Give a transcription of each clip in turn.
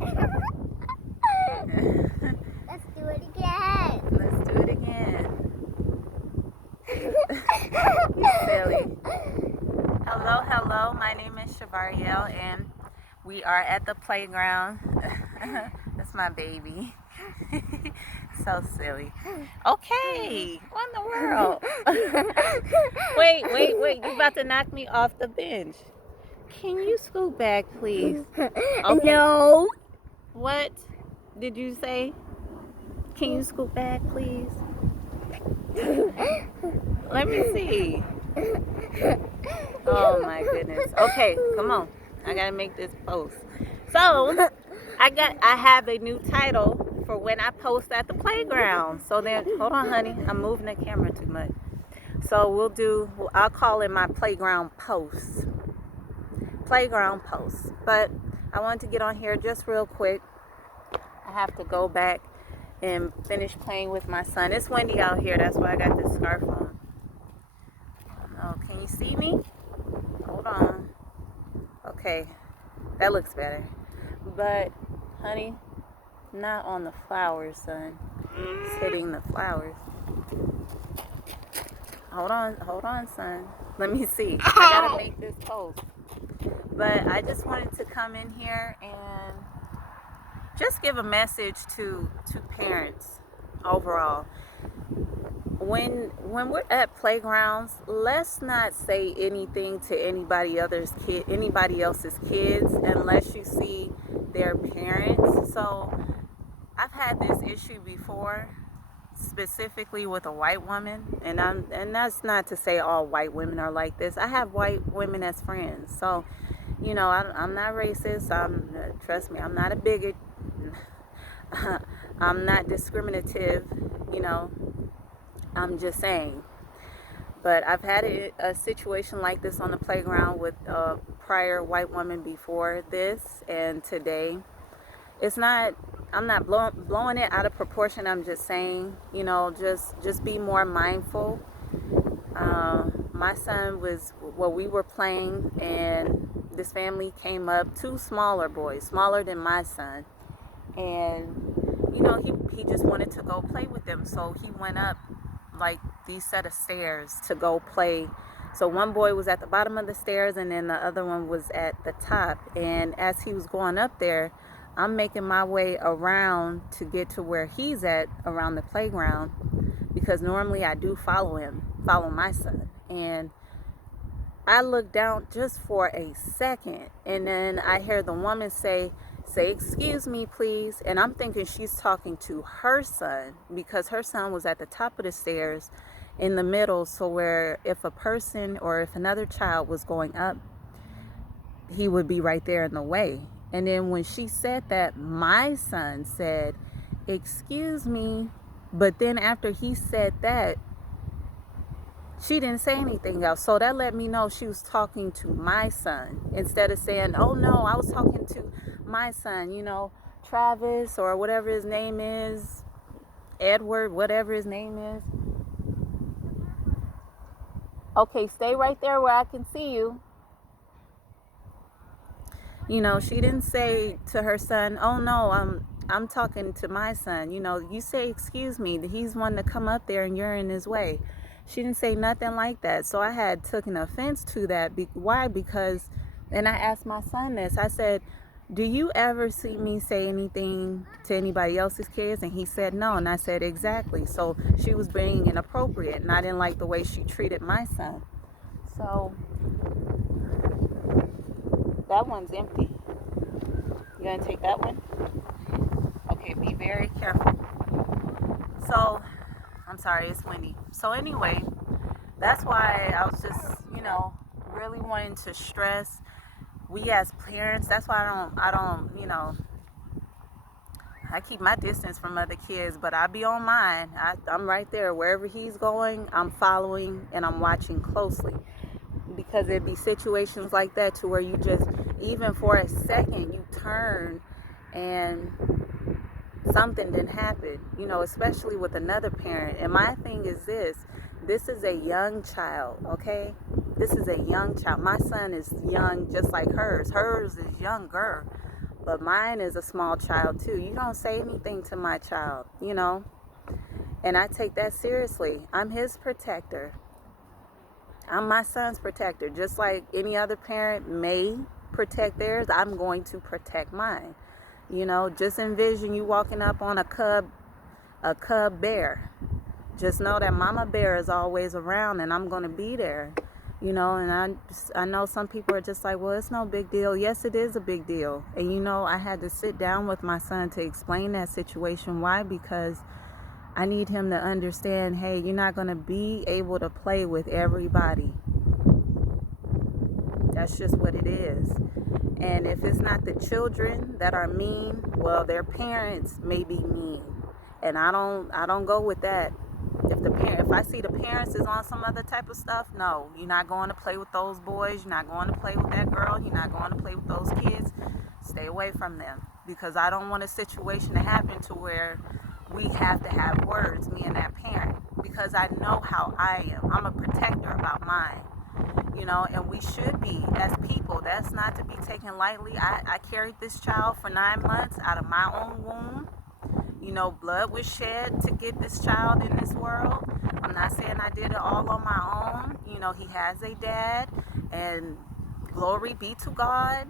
Let's do it again. Let's do it again. You silly. Hello, hello. My name is Shavariel, and we are at the playground. That's my baby. So silly. Okay. What in the world? Wait. You about to knock me off the bench. Can you scoot back, please? Okay. No. What did you say? Can you scoot back, please? Let me see. Oh my goodness. Okay, come on. I gotta make this post. So I have a new title for when I post at the playground. So then hold on, honey. I'm moving the camera too much. So I'll call it my playground post. Playground post. But I wanted to get on here just real quick. I have to go back and finish playing with my son. It's windy out here, that's why I got this scarf on. Oh, can you see me? Hold on. Okay, that looks better. But, honey, not on the flowers, son. It's hitting the flowers. Hold on, son. Let me see. I gotta make this post. But I just wanted to come in here and just give a message to parents overall. When we're at playgrounds, let's not say anything to anybody else's kids unless you see their parents. So I've had this issue before, specifically with a white woman, and that's not to say all white women are like this. I have white women as friends, so I'm not racist. Trust me, I'm not a bigot. I'm not discriminative, I'm just saying. But I've had a situation like this on the playground with a prior white woman before this and today. I'm not blowing it out of proportion. I'm just saying, just be more mindful. My son we were playing, and this family came up, two smaller boys, smaller than my son. And he just wanted to go play with them, so he went up like these set of stairs to go play. So one boy was at the bottom of the stairs, and then the other one was at the top. And as he was going up there, I'm making my way around to get to where he's at around the playground, because normally I do follow my son. And I look down just for a second, and then I hear the woman say, "Excuse me, please." And I'm thinking she's talking to her son, because her son was at the top of the stairs in the middle, so where if a person or if another child was going up, he would be right there in the way. And then when she said that, my son said, "Excuse me." But then after he said that, she didn't say anything else. So that let me know she was talking to my son, instead of saying, "Oh no, I was talking to my son, Travis," or whatever his name is, Edward, whatever his name is. Okay, stay right there where I can see you. She didn't say to her son, "Oh no, I'm talking to my son. You say excuse me. He's wanting to come up there and you're in his way." She didn't say nothing like that. So I had taken offense to that. Why? Because, and I asked my son this. I said, "Do you ever see me say anything to anybody else's kids?" And he said no. And I said, "Exactly." So she was being inappropriate, and I didn't like the way she treated my son. So that one's empty. You gonna take that one? Okay, be very careful. So, I'm sorry, it's windy. So anyway, that's why I was just, really wanting to stress, we as parents, that's why I don't, I keep my distance from other kids, but I be on mine. I'm right there. Wherever he's going, I'm following and I'm watching closely. Because it'd be situations like that to where you just, even for a second, you turn and something didn't happen, especially with another parent. And my thing is this is a young child, okay? This is a young child. My son is young just like hers. Hers is younger. But mine is a small child too. You don't say anything to my child, you know. And I take that seriously. I'm his protector. I'm my son's protector. Just like any other parent may protect theirs, I'm going to protect mine. You know, just envision you walking up on a cub bear. Just know that mama bear is always around and I'm going to be there. You know, and I know some people are just like, well, it's no big deal. Yes, it is a big deal. And you know, I had to sit down with my son to explain that situation. Why? Because I need him to understand, hey, you're not going to be able to play with everybody. That's just what it is. And if it's not the children that are mean, well, their parents may be mean. And I don't go with that. If I see the parents is on some other type of stuff, no, you're not going to play with those boys. You're not going to play with that girl. You're not going to play with those kids. Stay away from them, because I don't want a situation to happen to where we have to have words, me and that parent, because I know how I am. I'm a protector about mine, you know, and we should be as people. That's not to be taken lightly. I carried this child for 9 months out of my own womb. You know, blood was shed to get this child in this world. I'm not saying I did it all on my own. You know, he has a dad, and glory be to God.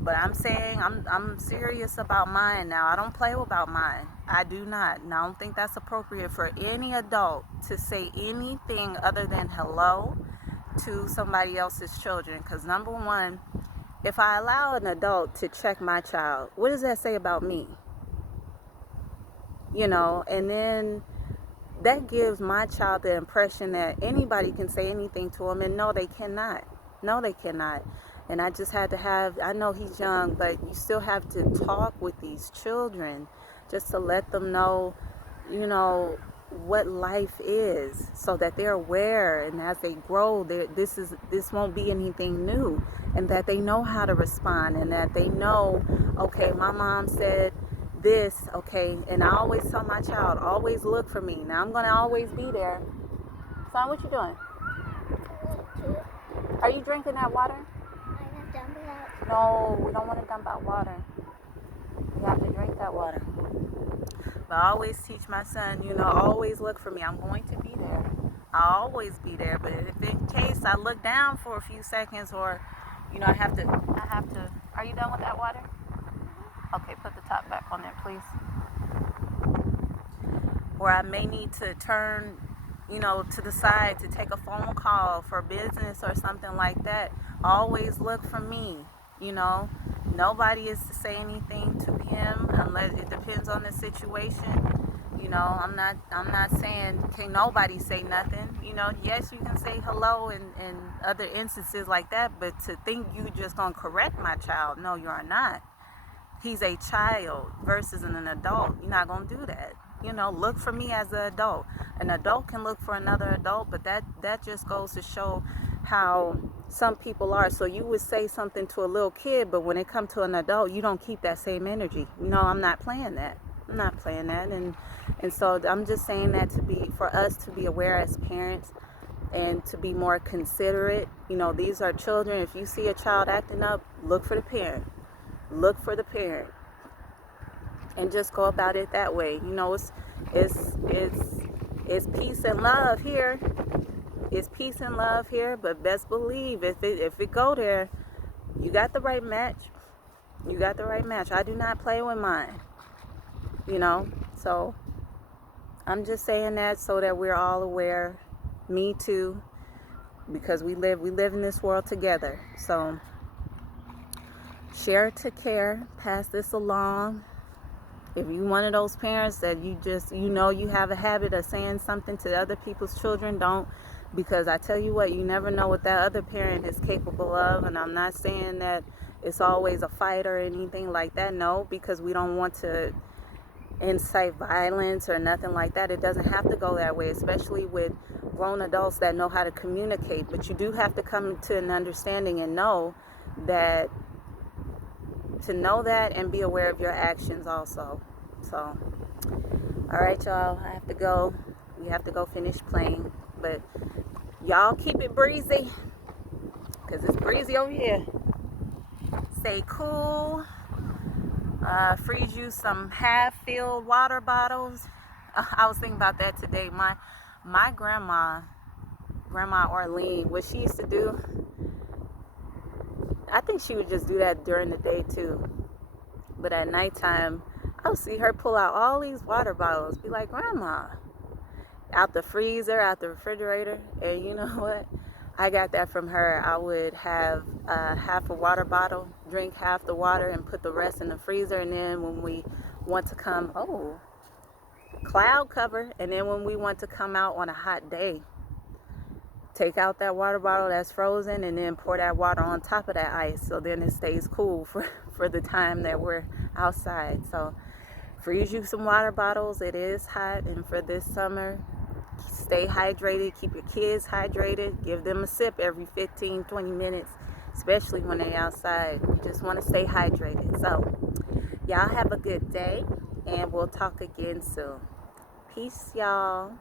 But I'm saying I'm serious about mine now. I don't play about mine. I do not. And I don't think that's appropriate for any adult to say anything other than hello to somebody else's children. Because number one, if I allow an adult to check my child, what does that say about me? You know, and then that gives my child the impression that anybody can say anything to him, and no, they cannot. No, they cannot. And I just had to I know he's young, but you still have to talk with these children just to let them know, you know, what life is, so that they're aware, and as they grow, this won't be anything new, and that they know how to respond, and that they know, okay, my mom said this, okay, and I always tell my child, always look for me. Now I'm going to always be there. Son, what you doing? Are you drinking that water? I'm gonna dump it out. No, we don't want to dump out water. You have to drink that water. But I always teach my son, you know, always look for me. I'm going to be there. I'll always be there. But if in case I look down for a few seconds, or, you know, I have to, are you done with that water? Okay, put the top back on there, please. Or I may need to turn, you know, to the side to take a phone call for business or something like that. Always look for me, you know. Nobody is to say anything to him unless it depends on the situation. You know, I'm not saying can nobody say nothing. You know, yes, you can say hello in other instances like that, but to think you just gonna correct my child, no, you are not. He's a child versus an adult. You're not going to do that. You know, look for me as an adult. An adult can look for another adult, but that just goes to show how some people are. So you would say something to a little kid, but when it comes to an adult, you don't keep that same energy. No, I'm not playing that. I'm not playing that. And so I'm just saying that for us to be aware as parents and to be more considerate. You know, these are children. If you see a child acting up, look for the parent. Look for the parent, and just go about it that way. You know, it's peace and love here. It's peace and love here. But best believe if it go there, you got the right match. You got the right match. I do not play with mine. You know, so I'm just saying that so that we're all aware. Me too, because we live in this world together. So. Share to care, pass this along. If you one of those parents that you know you have a habit of saying something to other people's children, don't, because I tell you what, you never know what that other parent is capable of. And I'm not saying that it's always a fight or anything like that, no, because we don't want to incite violence or nothing like that. It doesn't have to go that way, especially with grown adults that know how to communicate. But you do have to come to an understanding and know that and be aware of your actions also. So, all right, y'all, I have to go. We have to go finish playing. But y'all keep it breezy, because it's breezy over here. Stay cool. Freeze you some half-filled water bottles. I was thinking about that today. My grandma Orlean, what she used to do, I think she would just do that during the day too. But at nighttime, I would see her pull out all these water bottles. Be like, Grandma, out the freezer, out the refrigerator. And you know what? I got that from her. I would have half a water bottle, drink half the water, and put the rest in the freezer. And then when we want to come, cloud cover. And then when we want to come out on a hot day, take out that water bottle that's frozen and then pour that water on top of that ice. So then it stays cool for the time that we're outside. So freeze you some water bottles. It is hot. And for this summer, stay hydrated. Keep your kids hydrated. Give them a sip every 15-20 minutes, especially when they're outside. You just want to stay hydrated. So y'all have a good day, and we'll talk again soon. Peace, y'all.